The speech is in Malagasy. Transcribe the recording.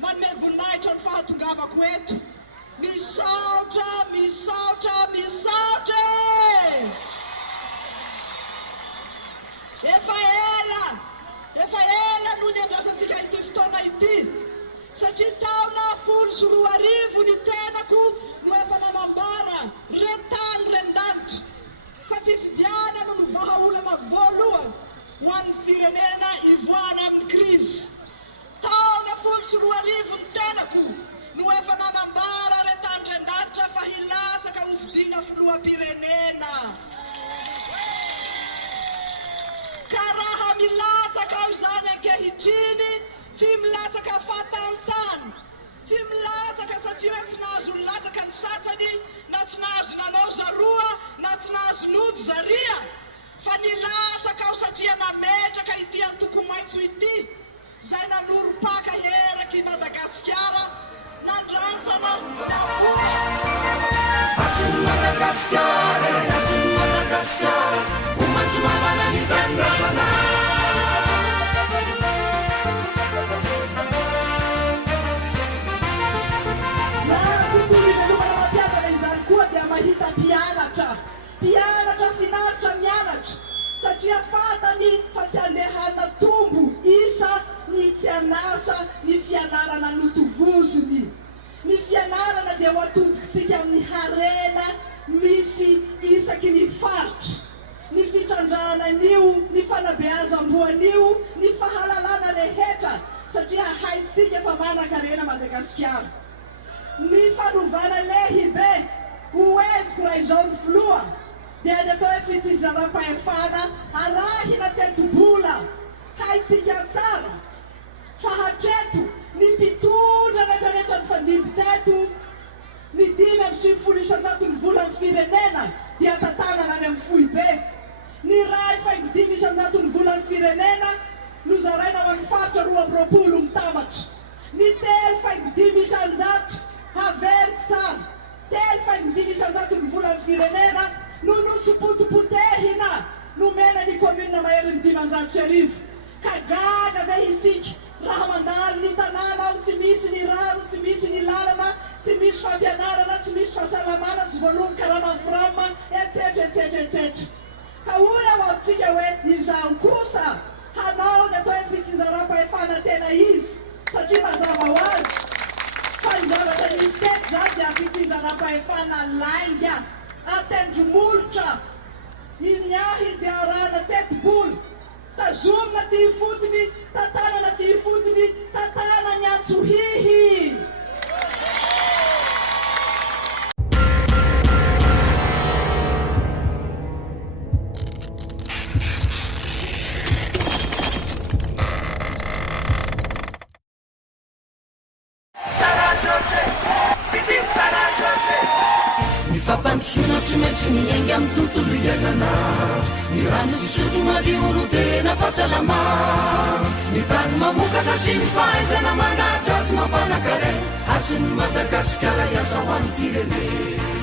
manome voninahitra ny fahatongavako eto. Misaotra, misaotra, misaotra! Efa ela no niandrasantsika ity fotoana ity. Satria taona 10 ny tenako no efa nanambara retany rendanitra fa fifidianana no vahaolana voalohany ho an'ny firenena ivoana amin'ny krizy. Taona 10 ny tenako no efa nanambara retany rendanitra fa hilatsaka ho fidiana filoham-pirenena. Ka raha milatsaka aho izany ankehitriny, tsy milatsaka fahatantany, tsy milatsaka satria tsy nahazo nilatsaka ny sasany, na tsy nahazo nanao zaroa, na tsy nahazo nody zaria, fa nilatsaka aho satria nametraka ity antoko maitso ity, zay nanorom-paka heraky Madagasikara, nandrantsana Asin Madagascar, umat sumamana di tanda sana. Mahita mpianatra finaritra mianatra satria fatany fa tsy andehana tombo isa ny tsy anasa ny fianarana notovozony. Ny fianarana dia ho atodintsika amin'ny harena misy isaky ny faritra. Ny fitrandrahanan'io, ny fanabeazam-boan'io, ny fahalalana rehetra satria haitsika fa manan-karena Madagasikara. Ny fanovana lehibe hoentiko raha izao ny filoha dia ny atao hoe fitsinjaram-pahefana arahina teto-bola haitsika tsara fa hatreto ny mpitondra rehetrarehetra ny fandimby teto ny 5,7 ny vola ny firenena dia tatanana any amin'ny Foibe. Ny 2,5 ny vola ny firenena nozaraina ho an'ny faritra 20 mitambatra. Ny 3,5 havery tsara 3,5 ny vola ny firenena no notsopotopotehina nomena ny commune mahery ny 500,000. Ka gaga ve isika raha mandalo ny tanàna ao tsy misy ny rano, tsy misy ny lalana, tsy misy fampianarana, tsy misy fahasalamana, tsy voalony karamaframa, etsetretsetretsetra. Ka oy ao amintsika hoe izao kosa hanao ny atao hoe fitsinjaram-pahefana tena izy satria mazava ho azy fa ny zavatra misy teto zany dia fitsinjaram-pahefana lainga atendromolotra iniahy dia arahana teto-bola tazomina ty fotony tatanana ty fotony tatana ny antsohihy. Fampandrosoana tsy maintsy miainga amin'ny tontolo iainana. Ny rano fisotro madio no tena fahasalama. Ny tany mamokatra sy ny fahaizana manatsy azy mampanankarena. Asin'ny Madagasikara iasa ho an'ny firenena.